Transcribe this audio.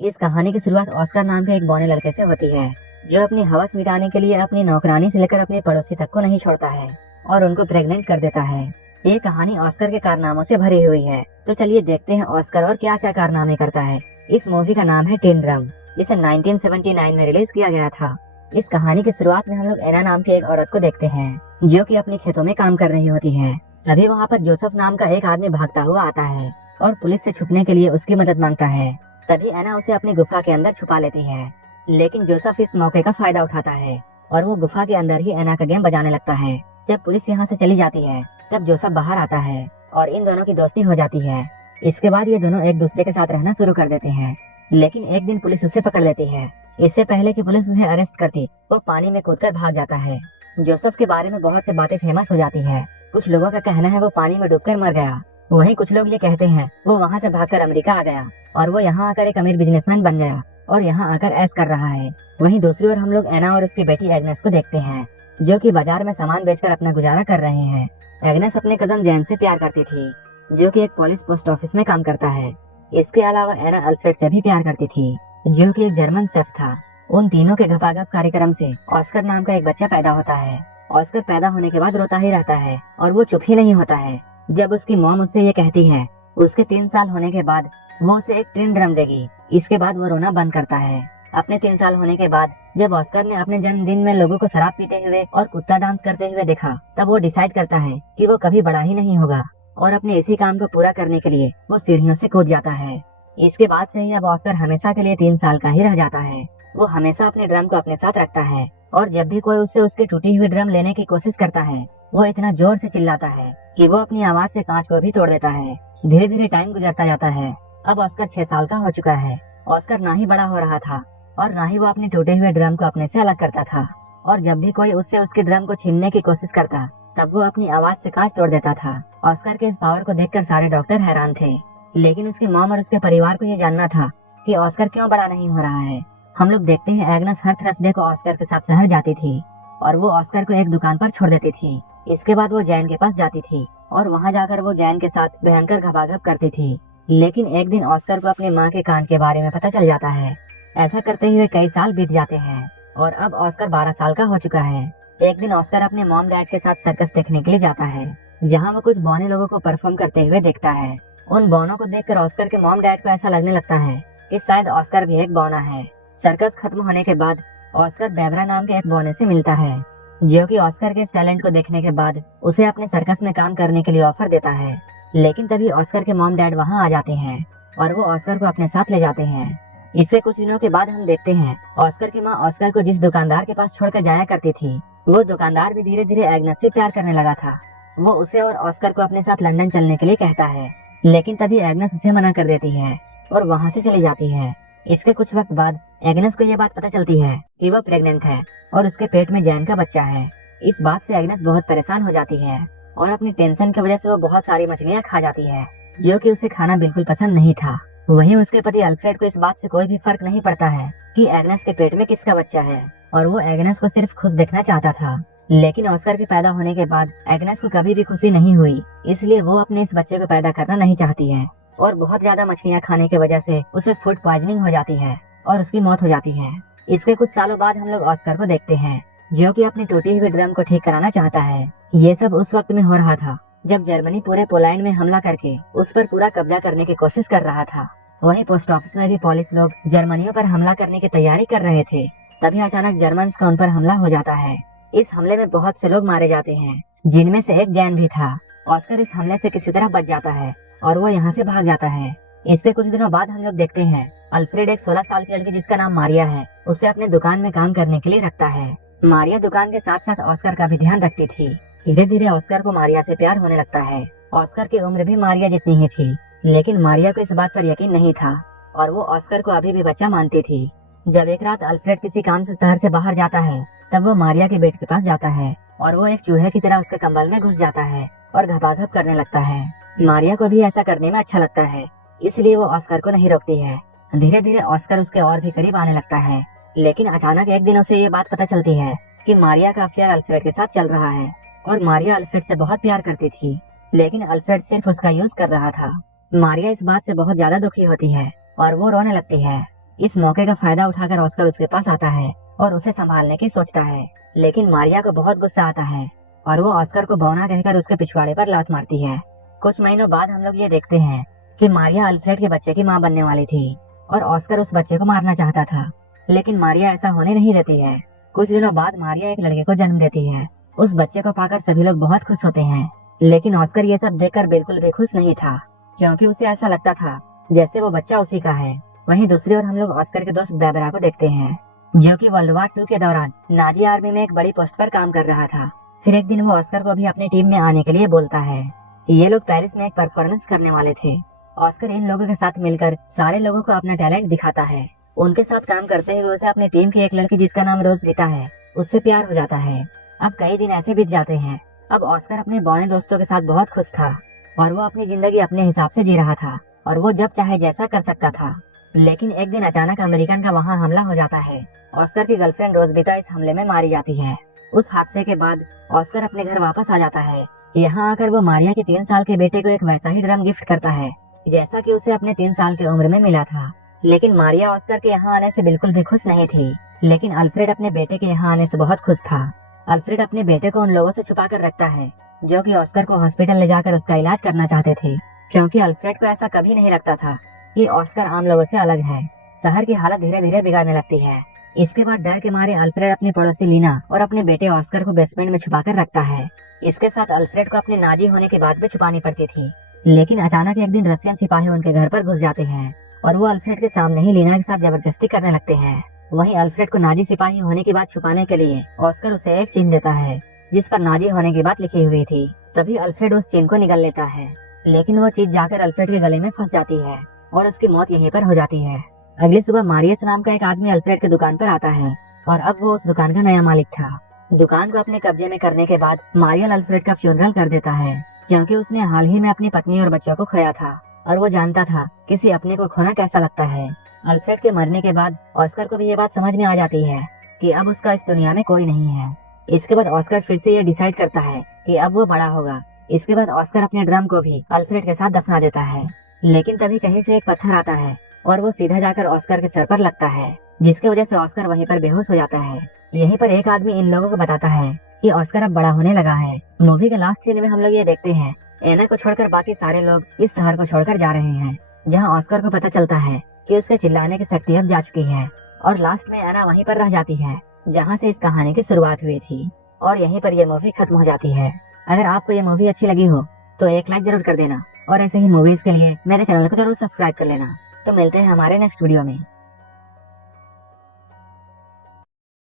इस कहानी की शुरुआत ऑस्कर नाम के एक बौने लड़के से होती है, जो अपनी हवस मिटाने के लिए अपनी नौकरानी से लेकर अपने पड़ोसी तक को नहीं छोड़ता है और उनको प्रेग्नेंट कर देता है। ये कहानी ऑस्कर के कारनामों से भरी हुई है। तो चलिए देखते हैं ऑस्कर और क्या क्या कारनामे करता है। इस मूवी का नाम है टिन ड्रम। इसे 1979 में रिलीज किया गया था। इस कहानी की शुरुआत में हम लोग एना नाम की एक औरत को देखते हैं, जो कि अपने खेतों में काम कर रही होती है। तभी वहाँ पर जोसेफ नाम का एक आदमी भागता हुआ आता है और पुलिस से छुपने के लिए उसकी मदद मांगता है। तभी एना उसे अपनी गुफा के अंदर छुपा लेती है, लेकिन जोसेफ इस मौके का फायदा उठाता है और वो गुफा के अंदर ही एना का गेम बजाने लगता है। जब पुलिस यहाँ से चली जाती है, तब जोसेफ बाहर आता है और इन दोनों की दोस्ती हो जाती है। इसके बाद ये दोनों एक दूसरे के साथ रहना शुरू कर देते हैं, लेकिन एक दिन पुलिस उसे पकड़ लेती है। इससे पहले कि पुलिस उसे अरेस्ट करती, वो पानी में कूदकर भाग जाता है। जोसेफ के बारे में बहुत सी बातें फेमस हो जाती है। कुछ लोगों का कहना है वो पानी में डूबकर मर गया। वहीं कुछ लोग ये कहते हैं वो वहाँ से भागकर अमेरिका आ गया और वो यहाँ आकर एक अमीर बिजनेसमैन बन गया और यहाँ आकर ऐश कर रहा है। वहीं दूसरी ओर हम लोग एना और उसकी बेटी एग्नेस को देखते हैं, जो कि बाजार में सामान बेचकर अपना गुजारा कर रहे हैं। एग्नेस अपने कजन जैन से प्यार करती थी, जो कि एक पुलिस पोस्ट ऑफिस में काम करता है। इसके अलावा एना अल्फ्रेड से भी प्यार करती थी, जो कि एक जर्मन शेफ था। उन तीनों के घपाघप कार्यक्रम से ऑस्कर नाम का एक बच्चा पैदा होता है। ऑस्कर पैदा होने के बाद रोता ही रहता है और वो चुप ही नहीं होता है। जब उसकी मॉम उससे ये कहती है उसके 3 साल होने के बाद वो उसे एक टिन ड्रम देगी, इसके बाद वो रोना बंद करता है। अपने 3 साल होने के बाद जब ऑस्कर ने अपने जन्मदिन में लोगों को शराब पीते हुए और कुत्ता डांस करते हुए देखा, तब वो डिसाइड करता है कि वो कभी बड़ा ही नहीं होगा और अपने इसी काम को पूरा करने के लिए वो सीढ़ियों से कूद जाता है। इसके बाद से ही अब ऑस्कर हमेशा के लिए 3 साल का ही रह जाता है। वो हमेशा अपने ड्रम को अपने साथ रखता है और जब भी कोई उससे उसकी टूटी हुई ड्रम लेने की कोशिश करता है, वो इतना जोर से चिल्लाता है कि वो अपनी आवाज से कांच को भी तोड़ देता है। धीरे धीरे टाइम गुजरता जाता है। अब ऑस्कर 6 साल का हो चुका है। ऑस्कर ना ही बड़ा हो रहा था और ना ही वो अपने टूटे हुए ड्रम को अपने से अलग करता था, और जब भी कोई उससे उसके ड्रम को छीनने की कोशिश करता, तब वो अपनी आवाज से कांच तोड़ देता था। ऑस्कर के इस पावर को देखकर सारे डॉक्टर हैरान थे, लेकिन उसकी मॉम और उसके परिवार को ये जानना था कि ऑस्कर क्यों बड़ा नहीं हो रहा है। हम लोग देखते हैं एग्नेस हर थर्सडे को ऑस्कर के साथ शहर जाती थी और वो ऑस्कर को एक दुकान पर छोड़ देती थी। इसके बाद वो जैन के पास जाती थी और वहाँ जाकर वो जैन के साथ भयंकर घपाघप करती थी। लेकिन एक दिन ऑस्कर को अपनी माँ के कांड के बारे में पता चल जाता है। ऐसा करते हुए कई साल बीत जाते हैं और अब ऑस्कर 12 साल का हो चुका है। एक दिन ऑस्कर अपने मॉम डैड के साथ सर्कस देखने के लिए जाता है, जहाँ वो कुछ बौने लोगों को परफॉर्म करते हुए देखता है। उन बौनों को देखकर ऑस्कर के मॉम डैड को ऐसा लगने लगता है कि शायद ऑस्कर भी एक बौना है। सर्कस खत्म होने के बाद ऑस्कर बेबरा नाम के एक बौने से मिलता है, जो कि ऑस्कर के इस टैलेंट को देखने के बाद उसे अपने सर्कस में काम करने के लिए ऑफर देता है। लेकिन तभी ऑस्कर के मॉम डैड वहाँ आ जाते हैं और वो ऑस्कर को अपने साथ ले जाते हैं। इससे कुछ दिनों के बाद हम देखते हैं ऑस्कर की माँ ऑस्कर को जिस दुकानदार के पास छोड़कर जाया करती थी, वो दुकानदार भी धीरे धीरे एग्नेस से प्यार करने लगा था। वो उसे और ऑस्कर को अपने साथ लंदन चलने के लिए कहता है, लेकिन तभी एग्नेस उसे मना कर देती है और वहाँ से चली जाती है। इसके कुछ वक्त बाद एग्नेस को यह बात पता चलती है कि वो प्रेग्नेंट है और उसके पेट में जैन का बच्चा है। इस बात से एग्नेस बहुत परेशान हो जाती है और अपनी टेंशन की वजह से वो बहुत सारी मछलियाँ खा जाती है, जो कि उसे खाना बिल्कुल पसंद नहीं था। वहीं उसके पति अल्फ्रेड को इस बात से कोई भी फर्क नहीं पड़ता है कि एग्नेस के पेट में किसका बच्चा है, और वो एग्नेस को सिर्फ खुश देखना चाहता था। लेकिन ऑस्कर के पैदा होने के बाद एग्नेस को कभी भी खुशी नहीं हुई, इसलिए वो अपने इस बच्चे को पैदा करना नहीं चाहती है और बहुत ज्यादा मछलियाँ खाने की वजह से उसे फूड पॉइजनिंग हो जाती है और उसकी मौत हो जाती है। इसके कुछ सालों बाद हम लोग ऑस्कर को देखते हैं, जो कि अपनी टूटी हुई ड्रम को ठीक कराना चाहता है। ये सब उस वक्त में हो रहा था जब जर्मनी पूरे पोलैंड में हमला करके उस पर पूरा कब्जा करने की कोशिश कर रहा था। वहीं पोस्ट ऑफिस में भी पुलिस लोग जर्मनियों पर हमला करने की तैयारी कर रहे थे। तभी अचानक जर्मन्स का उन पर हमला हो जाता है। इस हमले में बहुत से लोग मारे जाते हैं, जिनमें से एक जैन भी था। ऑस्कर इस हमले से किसी तरह बच जाता है और वो यहाँ से भाग जाता है। इसके कुछ दिनों बाद हम लोग देखते हैं अल्फ्रेड एक 16 साल की लड़की जिसका नाम मारिया है, उसे अपने दुकान में काम करने के लिए रखता है। मारिया दुकान के साथ साथ ऑस्कर का भी ध्यान रखती थी। धीरे धीरे ऑस्कर को मारिया से प्यार होने लगता है। ऑस्कर की उम्र भी मारिया जितनी ही थी, लेकिन मारिया को इस बात पर यकीन नहीं था और वो ऑस्कर को अभी भी बच्चा मानती थी। जब एक रात अल्फ्रेड किसी काम से शहर से बाहर जाता है, तब वो मारिया के बेड के पास जाता है और वो एक चूहे की तरह उसके कंबल में घुस जाता है और घपाघप करने लगता है। मारिया को भी ऐसा करने में अच्छा लगता है, इसलिए वो ऑस्कर को नहीं रोकती है। धीरे धीरे ऑस्कर उसके और भी करीब आने लगता है, लेकिन अचानक एक दिन उसे ये बात पता चलती है कि मारिया का अफेयर अल्फ्रेड के साथ चल रहा है और मारिया अल्फ्रेड से बहुत प्यार करती थी, लेकिन अल्फ्रेड सिर्फ उसका यूज कर रहा था। मारिया इस बात से बहुत ज्यादा दुखी होती है और वो रोने लगती है। इस मौके का फायदा उठाकर ऑस्कर उसके पास आता है और उसे संभालने की सोचता है, लेकिन मारिया को बहुत गुस्सा आता है और वो ऑस्कर को बौना कहकर उसके पिछवाड़े पर लात मारती है। कुछ महीनों बाद हम लोग ये देखते हैं कि मारिया अल्फ्रेड के बच्चे की मां बनने वाली थी और ऑस्कर उस बच्चे को मारना चाहता था, लेकिन मारिया ऐसा होने नहीं देती है। कुछ दिनों बाद मारिया एक लड़के को जन्म देती है। उस बच्चे को पाकर सभी लोग बहुत खुश होते हैं, लेकिन ऑस्कर ये सब देखकर बिल्कुल भी खुश नहीं था, क्योंकि उसे ऐसा लगता था जैसे वो बच्चा उसी का है। वहीं दूसरी ओर हम लोग ऑस्कर के दोस्त बेबरा को देखते हैं, जो कि वर्ल्ड वॉर 2 के दौरान नाजी आर्मी में एक बड़ी पोस्ट पर काम कर रहा था। फिर एक दिन वो ऑस्कर को भी अपनी टीम में आने के लिए बोलता है। ये लोग पेरिस में एक परफॉर्मेंस करने वाले थे। ऑस्कर इन लोगों के साथ मिलकर सारे लोगों को अपना टैलेंट दिखाता है। उनके साथ काम करते हुए उसे अपनी टीम की एक लड़की जिसका नाम रोज बीता है, उससे प्यार हो जाता है। अब कई दिन ऐसे बीत जाते हैं। अब ऑस्कर अपने बौने दोस्तों के साथ बहुत खुश था और वो अपनी जिंदगी अपने हिसाब से जी रहा था और वो जब चाहे जैसा कर सकता था। लेकिन एक दिन अचानक अमेरिकन का वहाँ हमला हो जाता है। ऑस्कर की गर्लफ्रेंड रोजबीता इस हमले में मारी जाती है। उस हादसे के बाद ऑस्कर अपने घर वापस आ जाता है। यहाँ आकर वो मारिया के 3 साल के बेटे को एक वैसा ही ड्रम गिफ्ट करता है जैसा कि उसे अपने 3 साल की उम्र में मिला था। लेकिन मारिया ऑस्कर के यहाँ आने से बिल्कुल भी खुश नहीं थी, लेकिन अल्फ्रेड अपने बेटे के यहाँ आने से बहुत खुश था। अल्फ्रेड अपने बेटे को उन लोगों से छुपा कर रखता है जो कि ऑस्कर को हॉस्पिटल ले जाकर उसका इलाज करना चाहते थे, क्योंकि अल्फ्रेड को ऐसा कभी नहीं लगता था कि ऑस्कर आम लोगों से अलग है। शहर की हालत धीरे धीरे बिगड़ने लगती है। इसके बाद डर के मारे अल्फ्रेड अपनी पड़ोसी लीना और अपने बेटे ऑस्कर को बेसमेंट में छुपा कर रखता है। इसके साथ अल्फ्रेड को अपने नाजी होने की बात भी छुपानी पड़ती थी, लेकिन अचानक एक दिन रशियन सिपाही उनके घर पर घुस जाते हैं और वो अल्फ्रेड के सामने ही लीना के साथ जबरदस्ती करने लगते हैं। वहीं अल्फ्रेड को नाजी सिपाही होने की बात छुपाने के लिए ऑस्कर उसे एक चिन्ह देता है जिस पर नाजी होने की बात लिखी हुई थी। तभी अल्फ्रेड उस चिन्ह को निगल लेता है, लेकिन वो चीज जाकर अल्फ्रेड के गले में फंस जाती है और उसकी मौत यहीं पर हो जाती है। अगली सुबह मारियस नाम का एक आदमी अल्फ्रेड की दुकान पर आता है और अब वो उस दुकान का नया मालिक था। दुकान को अपने कब्जे में करने के बाद मारियल अल्फ्रेड का फ्यूनरल कर देता है, क्योंकि उसने हाल ही में अपनी पत्नी और बच्चों को खोया था और वो जानता था किसी अपने को खोना कैसा लगता है। अल्फ्रेड के मरने के बाद ऑस्कर को भी ये बात समझ में आ जाती है कि अब उसका इस दुनिया में कोई नहीं है। इसके बाद ऑस्कर फिर से ये डिसाइड करता है कि अब वो बड़ा होगा। इसके बाद ऑस्कर अपने ड्रम को भी अल्फ्रेड के साथ दफना देता है, लेकिन तभी कहीं से एक पत्थर आता है और वो सीधा जाकर ऑस्कर के सर पर लगता है, जिसकी वजह से ऑस्कर वहीं पर बेहोश हो जाता है। यहीं पर एक आदमी इन लोगों को बताता है कि ऑस्कर अब बड़ा होने लगा है। मूवी के लास्ट सीन में हम लोग ये देखते हैं एना को छोड़कर बाकी सारे लोग इस शहर को छोड़कर जा रहे हैं, जहाँ ऑस्कर को पता चलता है कि उसके चिल्लाने की शक्ति अब जा चुकी है। और लास्ट में एना वहीं पर रह जाती है जहाँ से इस कहानी की शुरुआत हुई थी और यहीं पर यह मूवी खत्म हो जाती है। अगर आपको ये मूवी अच्छी लगी हो तो एक लाइक जरूर कर देना और ऐसे ही मूवीज के लिए मेरे चैनल को जरूर सब्सक्राइब कर लेना। तो मिलते हैं हमारे नेक्स्ट वीडियो में।